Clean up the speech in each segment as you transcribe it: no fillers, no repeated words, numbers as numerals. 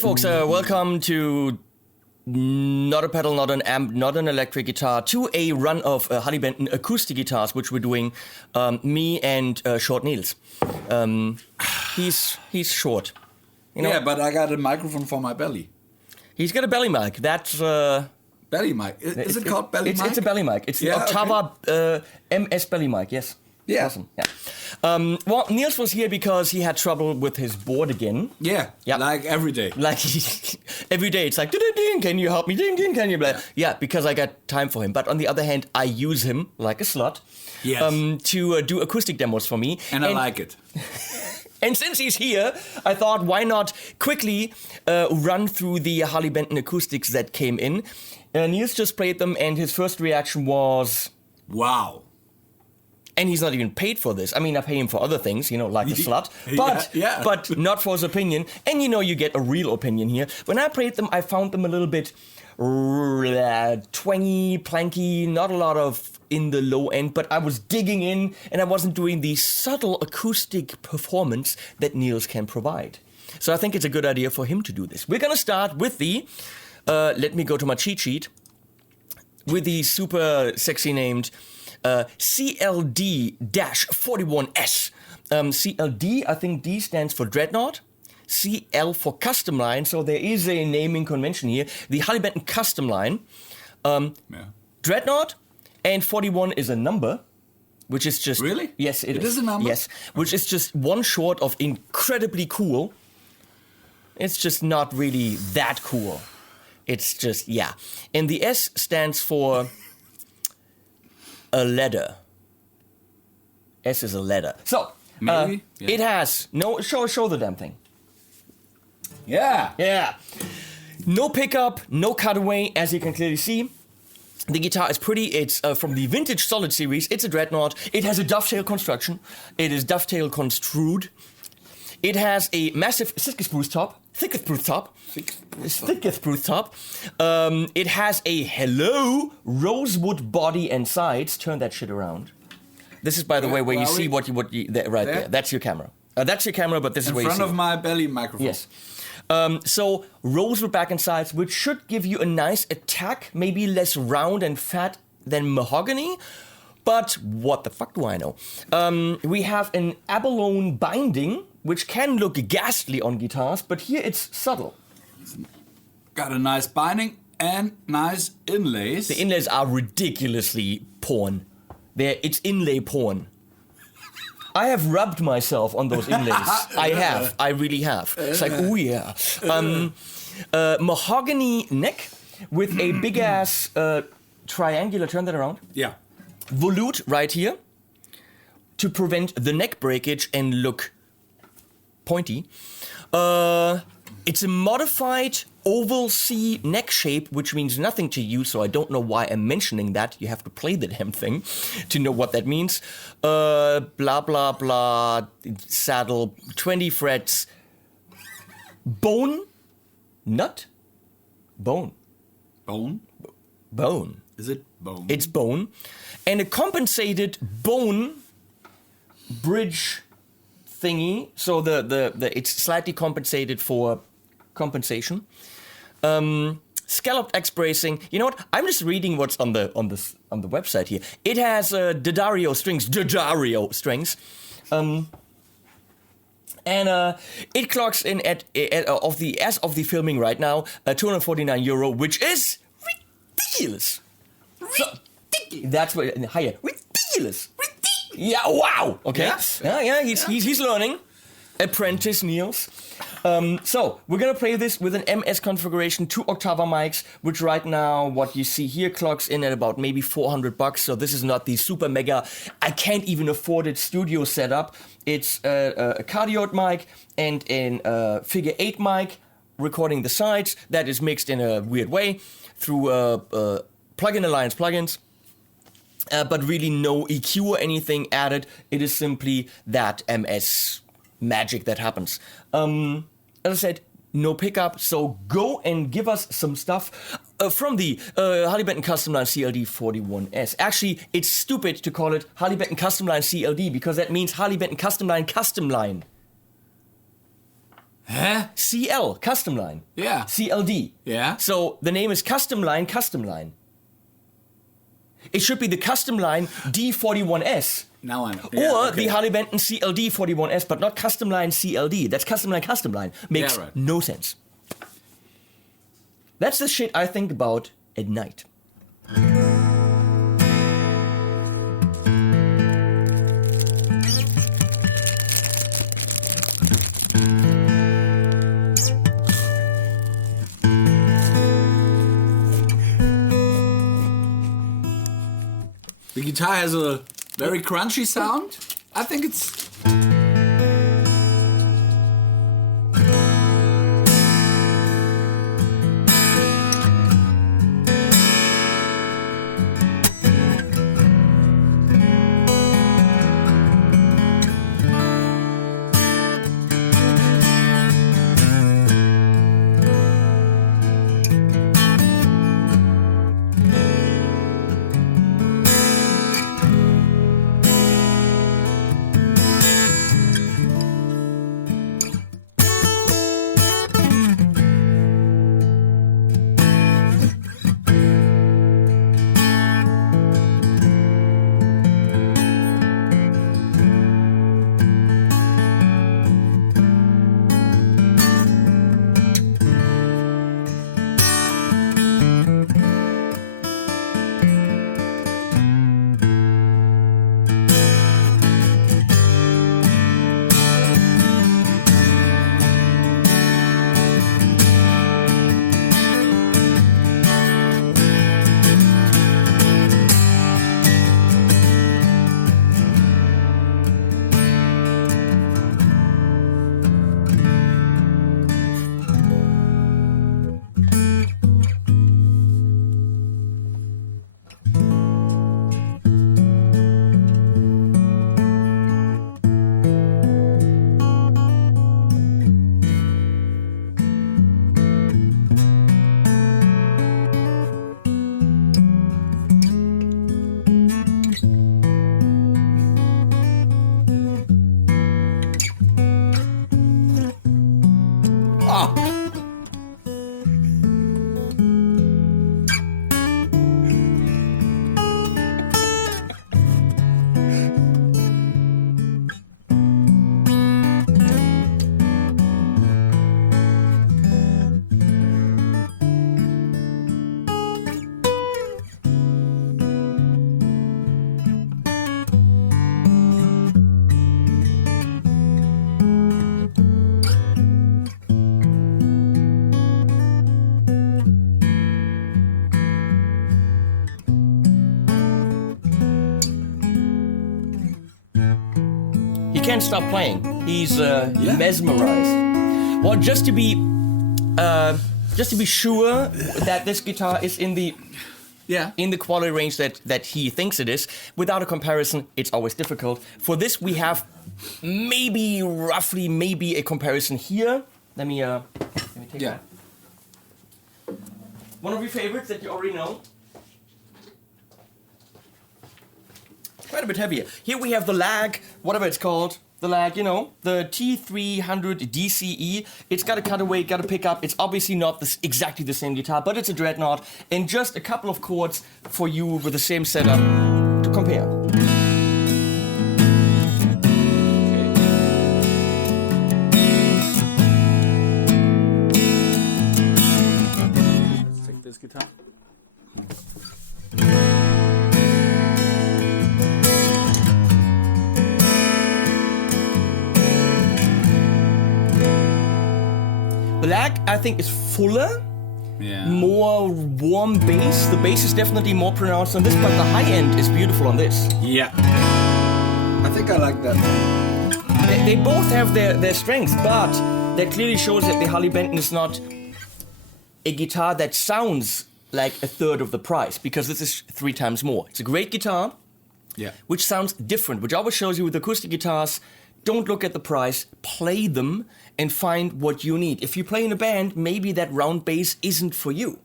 folks, welcome to not a pedal, not an amp, not an electric guitar, to a run of Harley Benton acoustic guitars, which we're doing, me and Short Niels. He's short. You know? Yeah, but I got a microphone for my belly. He's got a belly mic. That's... belly mic. Is it called belly mic? It's a belly mic. It's the Octava MS belly mic, yes. Yeah. Awesome. Yeah. Well, Niels was here because he had trouble with his board again. Yeah. Like every day. Like every day, it's like, ding, ding, can you help me? Ding, ding, can you? Yeah, because I got time for him. But on the other hand, I use him like a slut. Yes. To do acoustic demos for me. And I like it. And since he's here, I thought, why not quickly run through the Harley Benton acoustics that came in. Niels just played them, and his first reaction was... Wow. And he's not even paid for this. I mean, I pay him for other things, like a slut, but not for his opinion. And you get a real opinion here. When I played them, I found them a little bit twangy, planky, not a lot of in the low end, but I was digging in, and I wasn't doing the subtle acoustic performance that Niels can provide. So I think it's a good idea for him to do this. We're going to start with the, let me go to my cheat sheet, with the super sexy named... CLD-41S. CLD, I think D stands for Dreadnought. CL for Custom Line, so there is a naming convention here. The Harley Benton Custom Line. Dreadnought, and 41 is a number, which is just... Really? Yes, it is a number? Yes, which is just one short of incredibly cool. It's just not really that cool. It's just, yeah. And the S stands for... a letter. S is a letter. So, maybe it has no... Show the damn thing. Yeah. Yeah. No pickup, no cutaway, as you can clearly see. The guitar is pretty. It's from the vintage Solid series. It's a Dreadnought. It has a dovetail construction. It is dovetail construed. It has a massive thickest spruce top. It has a hello rosewood body and sides. Turn that shit around. This is, by the way, where you see what you right there. That's your camera. That's your camera, but this is where you see. In front of my belly microphone. Yes. So rosewood back and sides, which should give you a nice attack, maybe less round and fat than mahogany. But what the fuck do I know? We have an abalone binding, which can look ghastly on guitars, but here it's subtle. Got a nice binding and nice inlays. The inlays are ridiculously porn. It's inlay porn. I have rubbed myself on those inlays. I have. I really have. It's like, oh yeah. Mahogany neck with a big ass triangular. Turn that around. Yeah. Volute right here to prevent the neck breakage and look pointy. It's a modified oval C neck shape, which means nothing to you, so I don't know why I'm mentioning that. You have to play the damn thing to know what that means. Blah, blah, blah. Saddle, 20 frets. Bone. Nut? Bone. Bone? Bone. Is it bone? It's bone. And a compensated bone bridge thingy. So the it's slightly compensated for compensation. Scalloped X bracing. You know what? I'm just reading what's on the website here. It has D'Addario strings. And it clocks in at of the filming right now, €249, which is ridiculous. That's what higher. Ridiculous. Yeah. Wow. Okay. Yes. Yeah. He's learning. Apprentice Niels. So we're gonna play this with an MS configuration, 2 Octava mics, which right now what you see here clocks in at about maybe $400. So this is not the super mega. I can't even afford it studio setup. It's a cardioid mic and a figure 8 mic, recording the sides. That is mixed in a weird way through Plugin Alliance plugins. But really no EQ or anything added. It is simply that MS magic that happens. As I said, no pickup, so go and give us some stuff from the Harley Benton Custom Line CLD-41S. Actually, it's stupid to call it Harley Benton Custom Line CLD because that means Harley Benton Custom Line. Huh? CL, custom line. Yeah. CLD. Yeah. So the name is custom line, custom line. It should be the custom line D41S. Now I know. Or Yeah, okay. the Harley Benton CLD-41S, but not custom line CLD. That's custom line, custom line. Makes Yeah, right. no sense. That's the shit I think about at night. The guitar has a very crunchy sound. I think it's... He can't stop playing. He's mesmerized. Well, just to be sure that this guitar is in the quality range that he thinks it is, without a comparison, it's always difficult. For this, we have roughly a comparison here. Let me take that. One of your favorites that you already know. Quite a bit heavier. Here we have the lag, whatever it's called. The lag, you know, the T300 DCE. It's got a cutaway, got a pickup. It's obviously not exactly the same guitar, but it's a dreadnought. And just a couple of chords for you with the same setup to compare. Let's take this guitar. The lag, I think, is fuller, more warm bass. The bass is definitely more pronounced on this, but the high end is beautiful on this. Yeah. I think I like that. They both have their strengths, but that clearly shows that the Harley Benton is not a guitar that sounds like a third of the price, because this is 3 times more. It's a great guitar, which sounds different, which always shows you with acoustic guitars, don't look at the price, play them, and find what you need. If you play in a band, maybe that round bass isn't for you,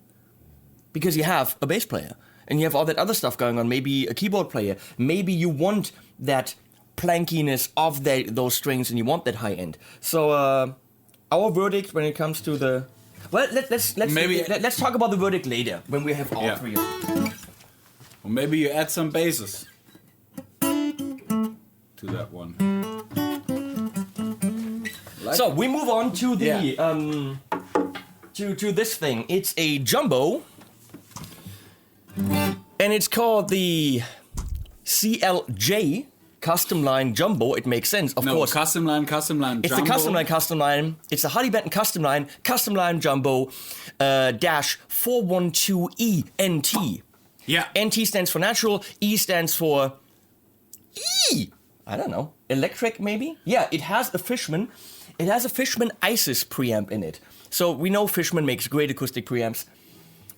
because you have a bass player, and you have all that other stuff going on, maybe a keyboard player, maybe you want that plankiness of those strings, and you want that high end. So, our verdict when it comes to the... Well, let's talk about the verdict later when we have all three of them. Or maybe you add some bases to that one. So we move on to the to this thing. It's a jumbo, and it's called the CLJ Custom Line Jumbo. It makes sense, of course. Custom line. It's Jumbo. the custom line. It's the Harley Benton Custom Line Jumbo dash 412E NT. Yeah. NT stands for natural. E stands for I don't know, electric maybe. Yeah, it has a Fishman. It has a Fishman Isis preamp in it. So we know Fishman makes great acoustic preamps.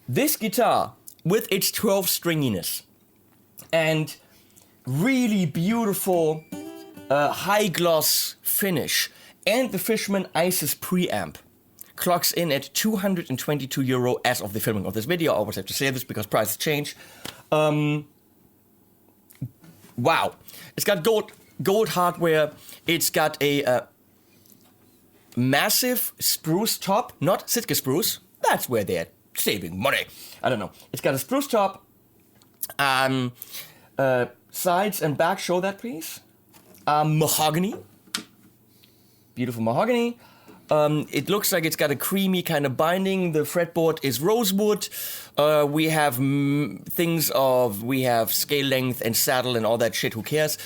This guitar, with its 12 stringiness and really beautiful high gloss finish, and the Fishman Isis preamp, clocks in at €222 as of the filming of this video. I always have to say this because prices change. Wow. It's got gold hardware. It's got a massive spruce top, not Sitka spruce. That's where they're saving money. I don't know. It's got a spruce top. Sides and back, show that please. Mahogany. Beautiful mahogany. It looks like it's got a creamy kind of binding. The fretboard is rosewood. We have we have scale length and saddle and all that shit. Who cares?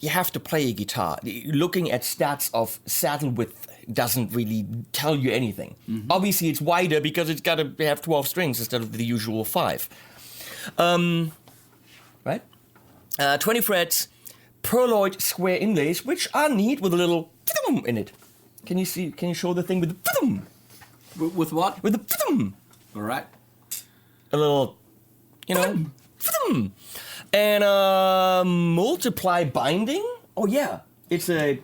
You have to play a guitar. Looking at stats of saddle width doesn't really tell you anything. Mm-hmm. Obviously, it's wider because it's got to have 12 strings instead of the usual 5. Right? 20 frets, pearloid square inlays, which are neat with a little in it. Can you see? Can you show the thing with the with what? With the All right. A little, and multiply binding. Oh yeah, it's a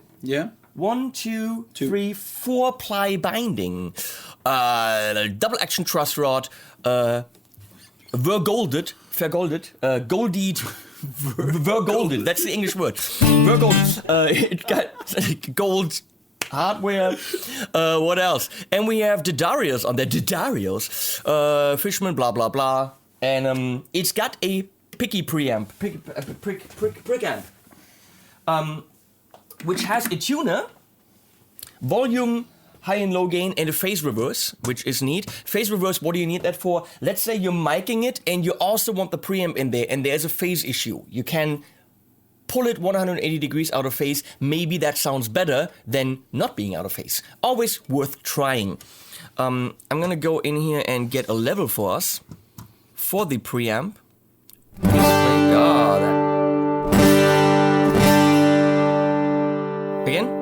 1, 2, 3, 4 ply binding. Double action truss rod. Vergolded. Vergolded. That's the English word. Vergolded. It got gold hardware. What else? And we have Didarios on there. Didarios. Fishman, blah, blah, blah. And it's got a picky preamp. Prick amp. Which has a tuner, volume, high and low gain, and a phase reverse, which is neat. Phase reverse, what do you need that for? Let's say you're miking it and you also want the preamp in there and there's a phase issue. You can pull it 180 degrees out of phase. Maybe that sounds better than not being out of phase. Always worth trying. I'm gonna go in here and get a level for us for the preamp. Again.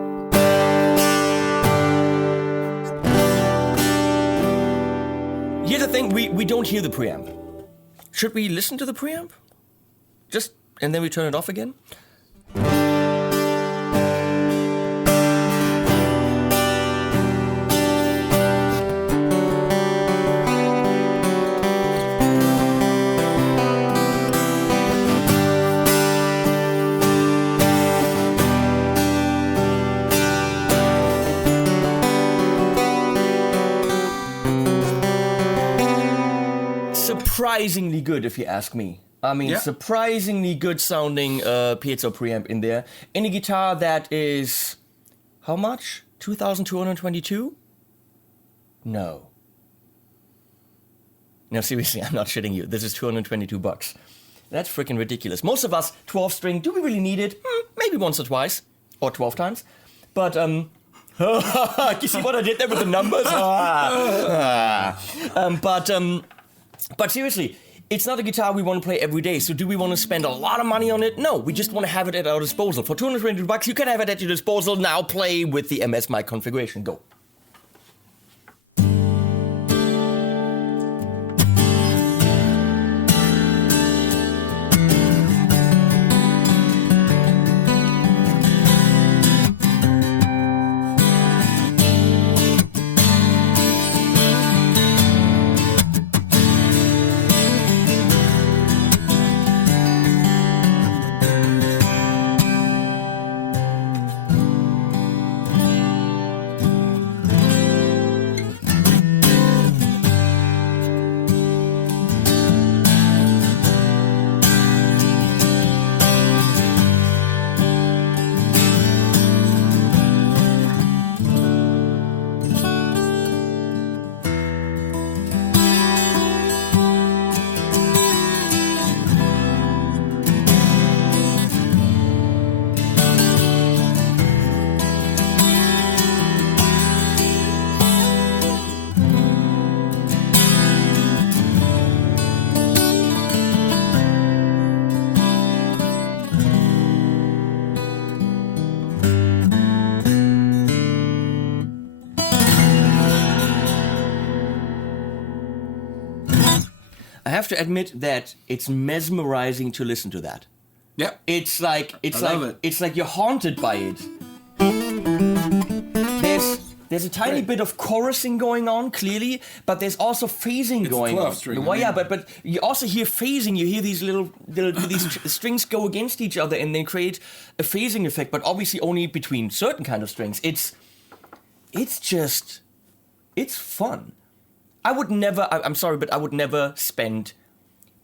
Here's the thing, we don't hear the preamp. Should we listen to the preamp? And then we turn it off again? Surprisingly good, if you ask me. I mean, surprisingly good sounding piezo preamp in there. In a guitar that is, how much? 2,222? No, seriously, I'm not shitting you. This is $222. That's freaking ridiculous. Most of us, 12 string, do we really need it? Maybe once or twice, or 12 times. But, you see what I did there with the numbers? But seriously, it's not a guitar we want to play every day. So do we want to spend a lot of money on it? No, we just want to have it at our disposal. For $222, you can have it at your disposal. Now play with the MS mic configuration. Go. I have to admit that it's mesmerizing to listen to that. Yeah. It's like love it. it's like you're haunted by it. There's a tiny bit of chorusing going on, clearly, but there's also phasing going 12 on. string, Well, yeah, but you also hear phasing. You hear these these strings go against each other and they create a phasing effect, but obviously only between certain kind of strings. It's fun. I would never. I'm sorry, but I would never spend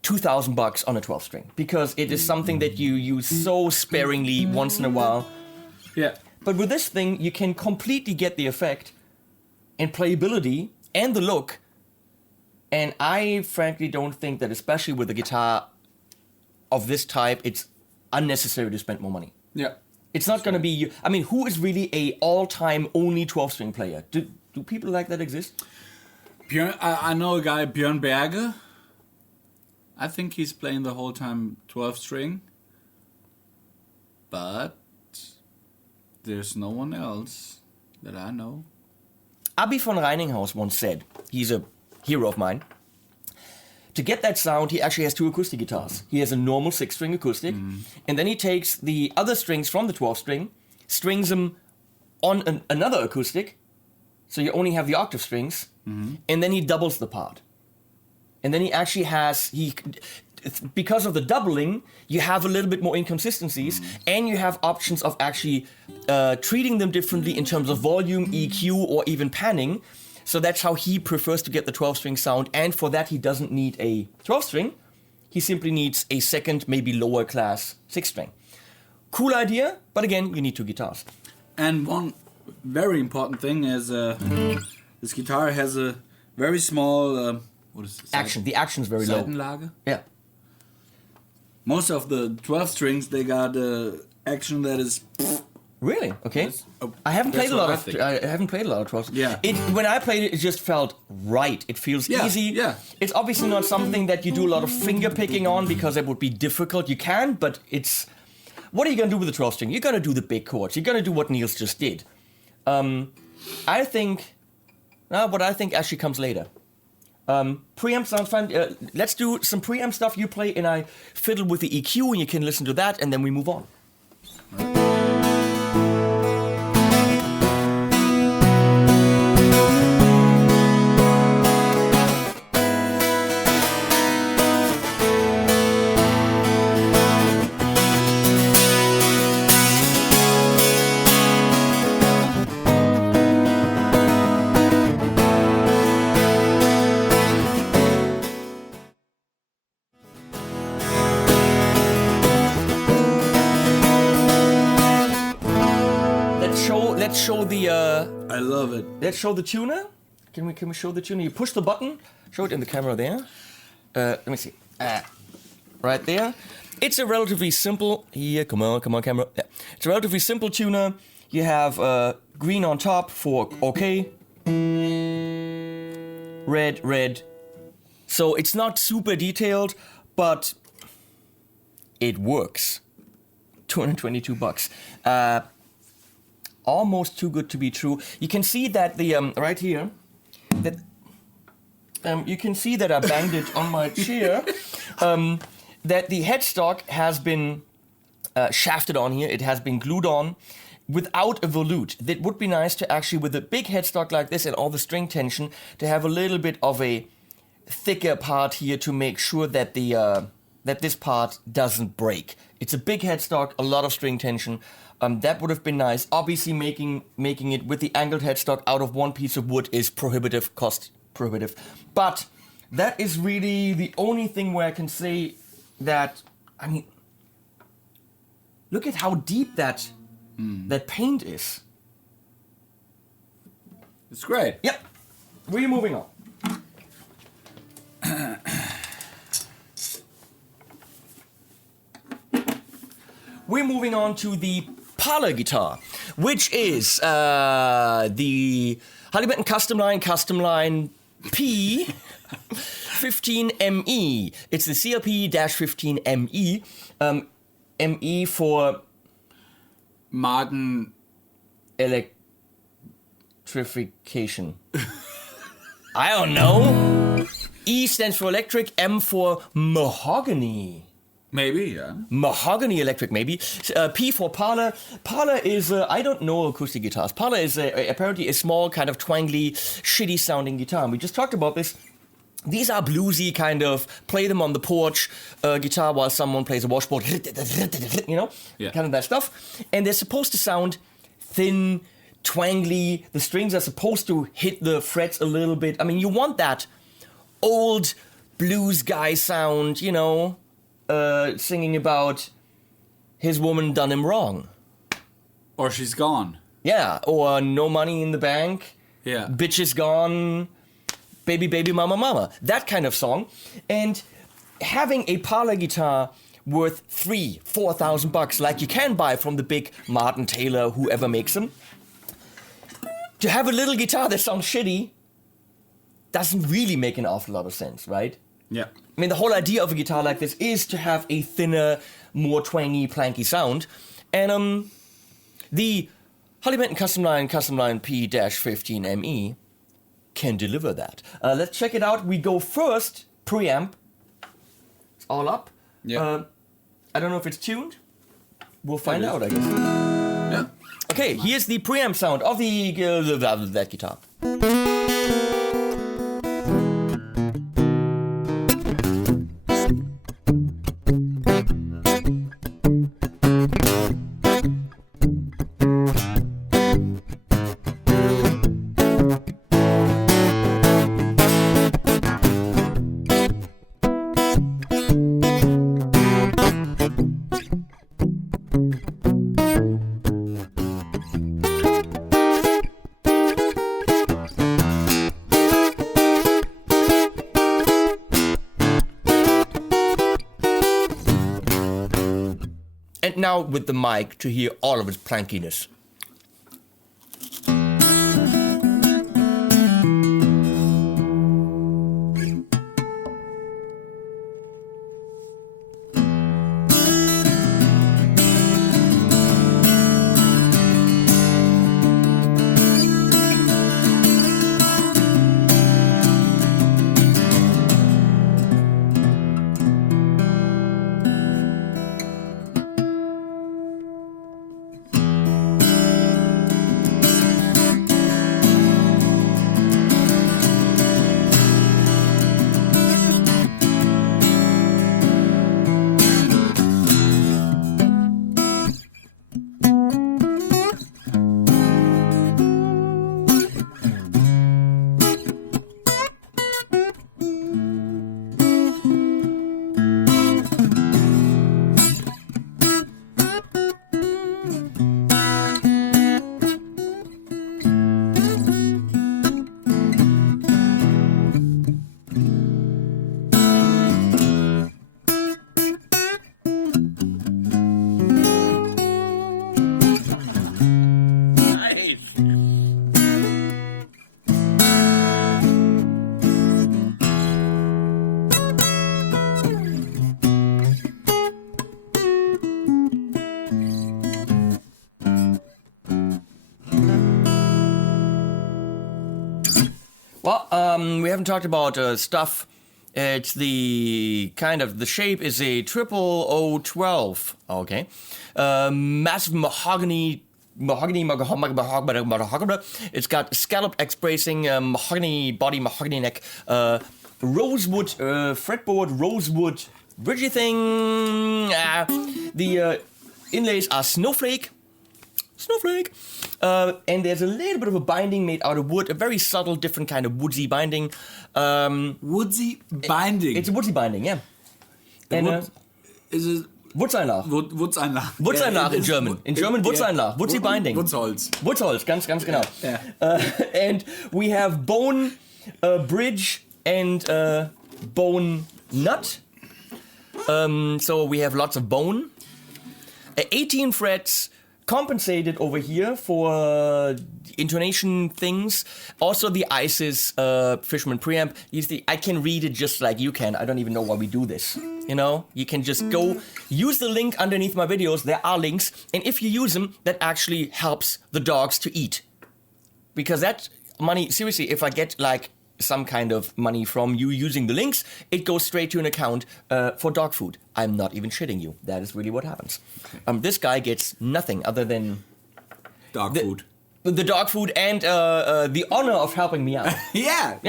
$2,000 on a 12 string because it is something that you use so sparingly once in a while. Yeah. But with this thing, you can completely get the effect and playability and the look. And I frankly don't think that, especially with a guitar of this type, it's unnecessary to spend more money. Yeah. It's not going to be... I mean, who is really a all-time only 12-string player? Do people like that exist? Björn, I know a guy, Björn Berger. I think he's playing the whole time 12 string. But there's no one else that I know. Abi von Reininghaus once said, he's a hero of mine, to get that sound, he actually has two acoustic guitars. He has a normal 6-string acoustic, and then he takes the other strings from the 12-string, strings them on another acoustic, so you only have the octave strings, and then he doubles the part. And then he actually has, because of the doubling, you have a little bit more inconsistencies, and you have options of actually treating them differently in terms of volume, EQ, or even panning. So that's how he prefers to get the 12-string sound, and for that he doesn't need a 12-string. He simply needs a second, maybe lower class 6-string. Cool idea, but again, you need two guitars. And one very important thing is this guitar has a very small... what is this? Action. The action's very low. Seitenlage? Yeah. Most of the 12 strings, they got action that is... Really? Okay. Yes. Oh, I haven't that's played a what lot I of. think. I haven't played a lot of 12. Yeah. When I played it, it just felt right. It feels easy. Yeah. It's obviously not something that you do a lot of finger picking on because it would be difficult. You can, but it's. What are you gonna do with the 12 string? You're gonna do the big chords. You're gonna do what Niels just did. I think. What I think actually comes later. Preamp sounds fun. Let's do some preamp stuff. You play and I fiddle with the EQ, and you can listen to that, and then we move on. Let's show the. I love it. Let's show the tuner. Can we show the tuner? You push the button. Show it in the camera there. Let me see. Right there. It's a relatively simple. Here, come on, camera. Yeah. It's a relatively simple tuner. You have green on top for OK. Red. So it's not super detailed, but it works. $222. Almost too good to be true. You can see that the right here, that you can see that I banged it on my chair. That the headstock has been shafted on here. It has been glued on without a volute. That would be nice to actually, with a big headstock like this and all the string tension, to have a little bit of a thicker part here to make sure that the that this part doesn't break. It's a big headstock, a lot of string tension. That would have been nice. Obviously, making it with the angled headstock out of one piece of wood is cost prohibitive. But that is really the only thing where I can say that. I mean, look at how deep that paint is. It's great. Yep. We're moving on. We're moving on to the Parlor guitar, which is the Harley Benton Custom Line P-15ME. It's the CLP-15ME. ME for Modern electrification. I don't know. E stands for electric, M for mahogany. Maybe, yeah. Mahogany electric, maybe. P for Parlor. Parlor is, I don't know acoustic guitars. Parlor is apparently a small, kind of twangly, shitty sounding guitar. And we just talked about this. These are bluesy, kind of, play them on the porch guitar while someone plays a washboard, you know? Yeah. Kind of that stuff. And they're supposed to sound thin, twangly. The strings are supposed to hit the frets a little bit. I mean, you want that old blues guy sound, you know? Singing about his woman done him wrong. Or she's gone. Yeah, or no money in the bank. Yeah. Bitch is gone. Baby, baby, mama, mama. That kind of song. And having a Parlor guitar worth $3,000-4,000 like you can buy from the big Martin Taylor, whoever makes them, to have a little guitar that sounds shitty doesn't really make an awful lot of sense, right? Yeah. I mean, the whole idea of a guitar like this is to have a thinner, more twangy, planky sound. And the Harley Benton Custom Line P-15ME can deliver that. Let's check it out. We go first, preamp. It's all up. Yeah. I don't know if it's tuned. We'll find out, I guess. Yeah. Okay, here's the preamp sound of that guitar. And now with the mic to hear all of its plankiness. Well, we haven't talked about stuff. It's the kind of, the shape is a 00012. Okay. Massive mahogany. It's got scalloped X bracing, mahogany body, mahogany neck, rosewood fretboard, rosewood bridgy thing. The inlays are snowflake. And there's a little bit of a binding made out of wood, a very subtle, different kind of woodsy binding. Woodsy binding. It's a woodsy binding, yeah. And is it Wutzeinlach. Wutzeinlach. Wutzeinlach in German. In German, Wutzeinlach. Woodsy binding. Wutzholz. Wutzholz, ganz genau. Yeah. And we have bone bridge and bone nut. So we have lots of bone. 18 frets compensated over here for intonation things. Also the Isis Fishman preamp. I can read it just like you can. I don't even know why we do this. You know, you can just go use the link underneath my videos. There are links, and if you use them, that actually helps the dogs to eat. Because that money, seriously, if I get like some kind of money from you using the links, it goes straight to an account for dog food. I'm not even shitting you. That is really what happens. Okay. This guy gets nothing other than Dog food. The dog food and the honor of helping me out. Yeah.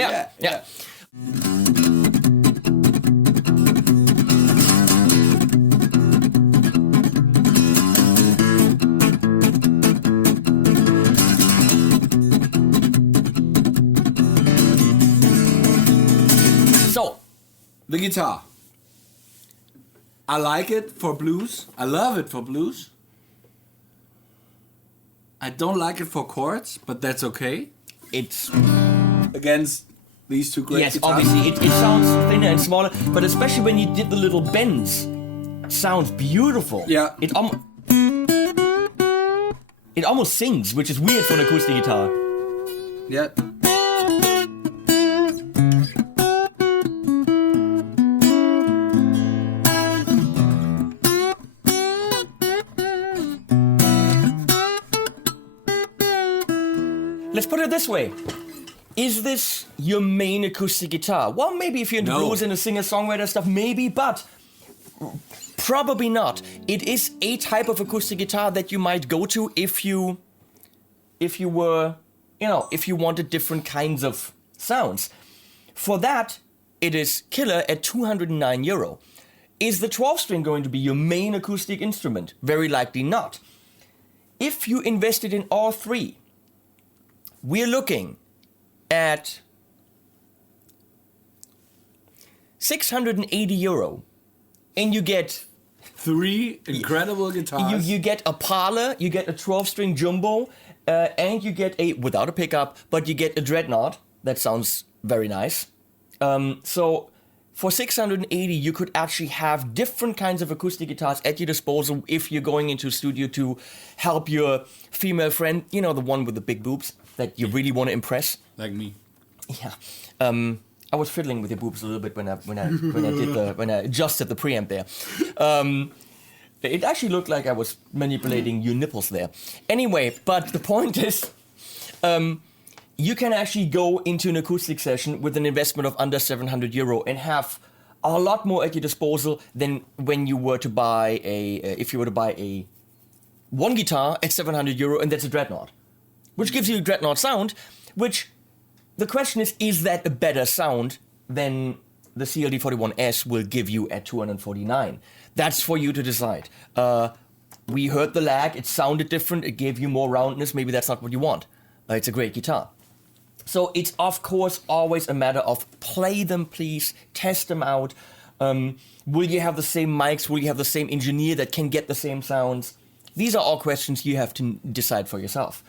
So, The guitar. I like it for blues. I love it for blues. I don't like it for chords, but that's okay. it's... Against these two great Yes, guitars. obviously, it sounds thinner and smaller, but especially when you did the little bends, sounds beautiful. Yeah. It almost sings, which is weird for an acoustic guitar. Yeah. Let's put it this way. Is this your main acoustic guitar? Well, maybe if you're into No. blues and a singer-songwriter stuff, maybe, but probably not. It is a type of acoustic guitar that you might go to if you were, if you wanted different kinds of sounds. For that, it is killer at €209. Is the 12-string going to be your main acoustic instrument? Very likely not. If you invested in all three, we're looking at €680, and you get Three incredible guitars. you get a Parlor, you get a 12-string jumbo, and you get without a pickup, but you get a dreadnought. That sounds very nice. So for $680, you could actually have different kinds of acoustic guitars at your disposal if you're going into a studio to help your female friend, the one with the big boobs that you really want to impress. Like me. Yeah. I was fiddling with your boobs a little bit when I adjusted the preamp there. It actually looked like I was manipulating your nipples there. Anyway, but the point is, you can actually go into an acoustic session with an investment of under €700 and have a lot more at your disposal than when you were to buy if you were to buy a one guitar at €700 and that's a dreadnought, which gives you a dreadnought sound, which the question is that a better sound than the CLD-41S will give you at $249? That's for you to decide. We heard the lag, it sounded different, it gave you more roundness, maybe that's not what you want. It's a great guitar. So it's of course always a matter of play them please, test them out. Will you have the same mics, will you have the same engineer that can get the same sounds? These are all questions you have to decide for yourself.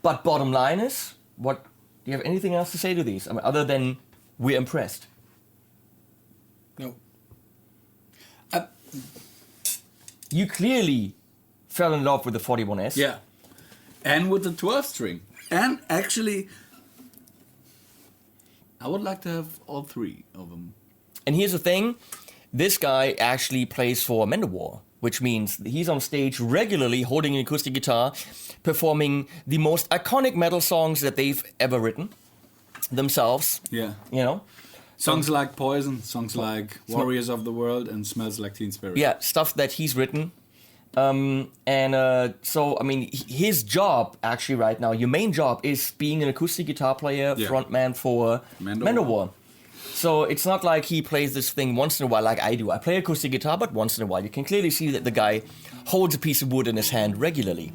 But bottom line is, do you have anything else to say to these? I mean, other than we're impressed. No. You clearly fell in love with the 41S. Yeah. And with the 12 string. And actually, I would like to have all three of them. And here's the thing. This guy actually plays for Mandawar, which means he's on stage regularly holding an acoustic guitar, performing the most iconic metal songs that they've ever written themselves. Yeah. Um, Songs like Poison, songs like Warriors of the World, and Smells Like Teen Spirit. Yeah, stuff that he's written. So, I mean, his job, actually, right now, your main job is being an acoustic guitar player, frontman for Mandawar. So it's not like he plays this thing once in a while like I do. I play acoustic guitar, but once in a while. You can clearly see that the guy holds a piece of wood in his hand regularly.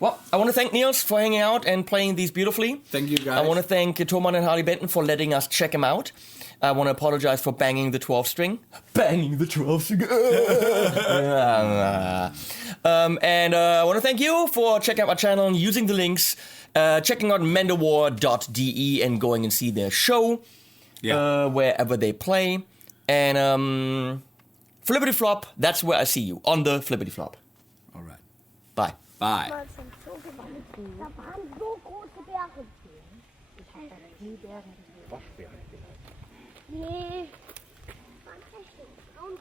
Well, I want to thank Niels for hanging out and playing these beautifully. Thank you, guys. I want to thank Tormund and Harley Benton for letting us check him out. I want to apologize for banging the 12 string. Banging the 12 string. And I want to thank you for checking out my channel and using the links, checking out mandawar.de and going and see their show wherever they play. And Flippity Flop, that's where I see you, on the Flippity Flop. All right. Bye. Bye. Da waren so große Berge. Ich habe da nie Berge gesehen. Nee. Das waren echt Traum.